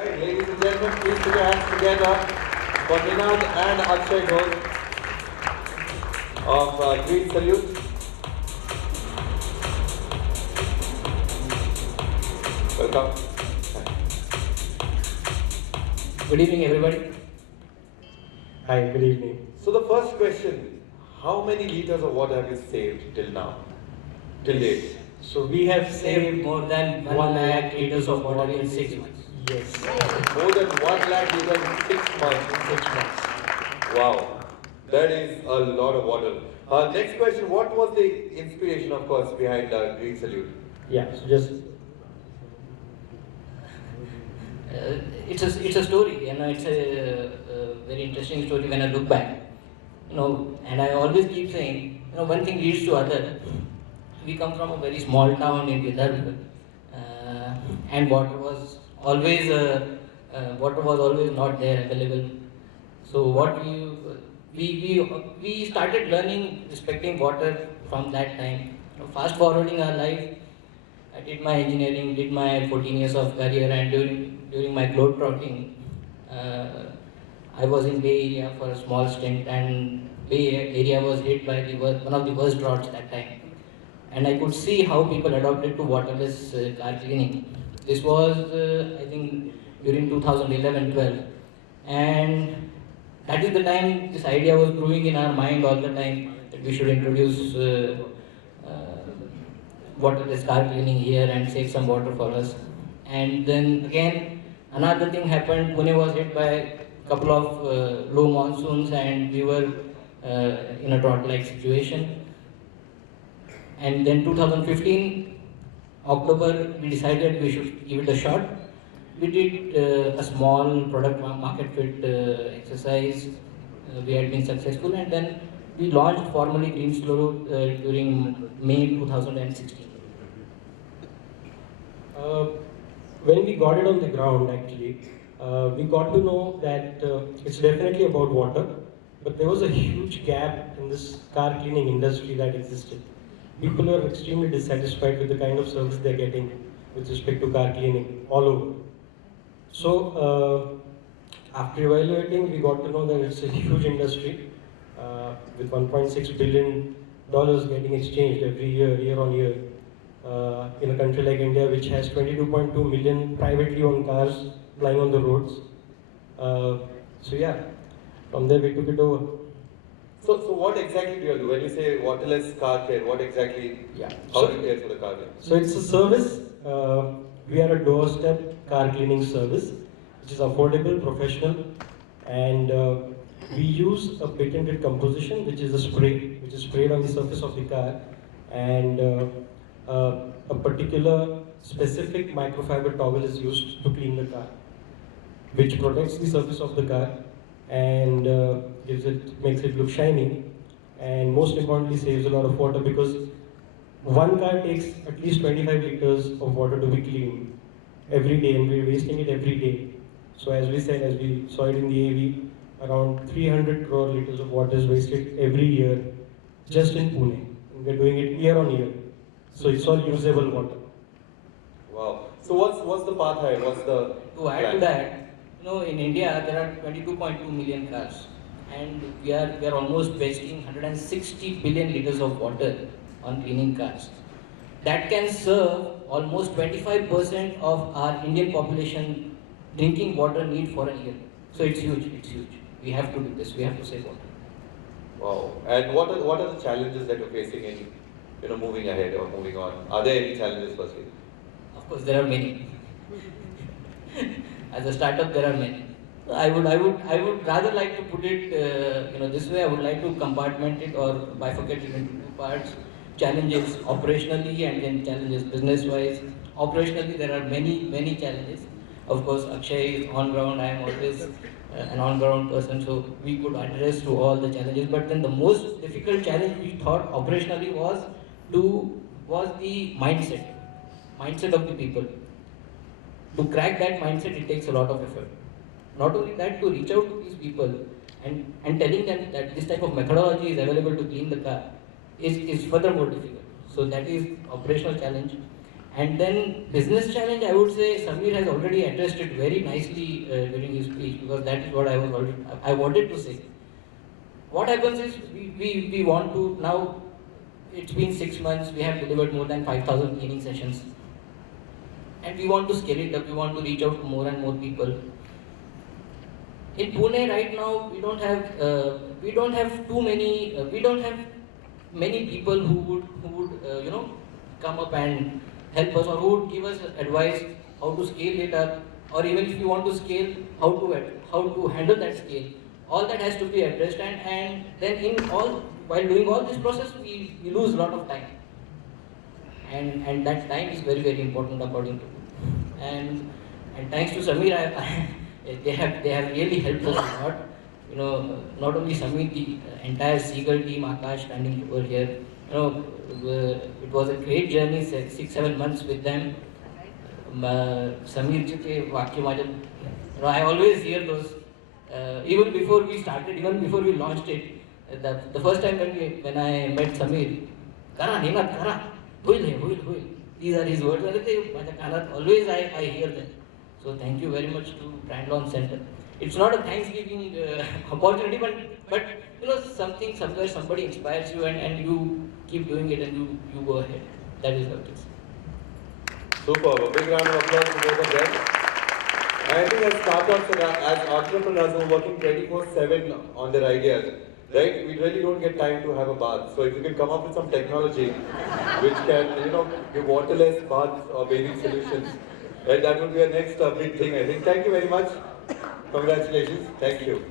Right, ladies and gentlemen, please put your hands together for Ninad and Akshay Dhok of Green Salute. Welcome. Good evening, everybody. Hi, good evening. So the first question, how many liters of water have you saved till now? Till date? So we have Saved more than 1 lakh liters of water in 6 months. Yes, More than 1 lakh liters in 6 months. 6 months. Wow, that is a lot of water. Next question, what was the inspiration, of course, behind Green Salute? Yeah, so just It's a story, it's a very interesting story when I look back. And I always keep saying, one thing leads to other. We come from a very small town in Vidarbha, and water was always not there available. So we started learning respecting water from that time. Fast forwarding our life, I did my engineering, did my 14 years of career, and during my globe trotting, I was in Bay Area for a small stint, and Bay Area was hit by one of the worst droughts that time. And I could see how people adopted to waterless car cleaning. This was, I think, during 2011-12, and that is the time this idea was brewing in our mind all the time that we should introduce waterless car cleaning here and save some water for us. And then again, another thing happened. Pune was hit by a couple of low monsoons, and we were in a drought-like situation. And then 2015, October, we decided we should give it a shot. We did a small product market fit exercise. We had been successful, and then we launched formally Green Salute during May 2016. When we got it on the ground, actually, we got to know that it's definitely about water, but there was a huge gap in this car cleaning industry that existed. People were extremely dissatisfied with the kind of service they're getting with respect to car cleaning all over. So, after evaluating, we got to know that it's a huge industry with $1.6 billion getting exchanged every year, year on year, in a country like India, which has 22.2 million privately owned cars plying on the roads. So yeah, from there we took it over. So what exactly do you do? When you say waterless car care, what exactly, how do you care for the car care? So it's a service. We are a doorstep car cleaning service, which is affordable, professional, and we use a patented composition, which is a spray, which is sprayed on the surface of the car, and a particular specific microfiber towel is used to clean the car, which protects the surface of the car and makes it look shiny, and most importantly saves a lot of water, because one car takes at least 25 liters of water to be cleaned every day, and we're wasting it every day. So as we said, as we saw it in the AV, around 300 crore liters of water is wasted every year just in Pune. And we're doing it year on year. So it's all usable water. Wow. So what's the path ahead? What's the To add to that, in India there are 22.2 million cars, and we are almost wasting 160 billion liters of water on cleaning cars. That can serve almost 25% of our Indian population drinking water need for a year. So it's huge, We have to do this, we have to save water. Wow. And what are the challenges that you're facing in moving ahead or moving on? Are there any challenges firstly? Of course, there are many. As a startup, there are many. I would rather like to put it, this way. I would like to compartment it or bifurcate it into two parts: challenges operationally, and then challenges business-wise. Operationally, there are many challenges. Of course, Akshay is on ground. I am always an on-ground person, so we could address to all the challenges. But then the most difficult challenge we thought operationally was the mindset of the people. To crack that mindset, it takes a lot of effort. Not only that, to reach out to these people and telling them that this type of methodology is available to clean the car is furthermore difficult. So that is operational challenge. And then business challenge, I would say Samir has already addressed it very nicely during his speech, because that is what I wanted to say. What happens is we want to now. It's been 6 months. We have delivered more than 5,000 cleaning sessions, and we want to scale it up. We want to reach out to more and more people. In Pune right now, we don't have too many. We don't have many people who would come up and help us, or who would give us advice how to scale it up, or even if you want to scale, how to handle that scale. All that has to be addressed, and then while doing all this process, we lose a lot of time, and that time is very, very important according to me. And thanks to Samir, they have really helped us a lot. Not only Samir, the entire Seagull team, Akash standing over here. It was a great journey, 6-7 months with them. Samir ji ke vakya majal, I always hear those. Even before we started, even before we launched it, the first time when I met Samir, Kara, Nemat, Kara, huil. These are his words. Always I hear them. So thank you very much to Brand Launch Center. It's not a Thanksgiving opportunity, but somewhere somebody inspires you, and you keep doing it, and you go ahead. That is how it is. Super. A big round of applause to both of them. I think as startups and as entrepreneurs who are working 24/7 on their ideas, right? We really don't get time to have a bath. So if you can come up with some technology which can, give waterless baths or bathing solutions, right? That would be our next big thing, I think. Thank you very much. Congratulations. Thank you.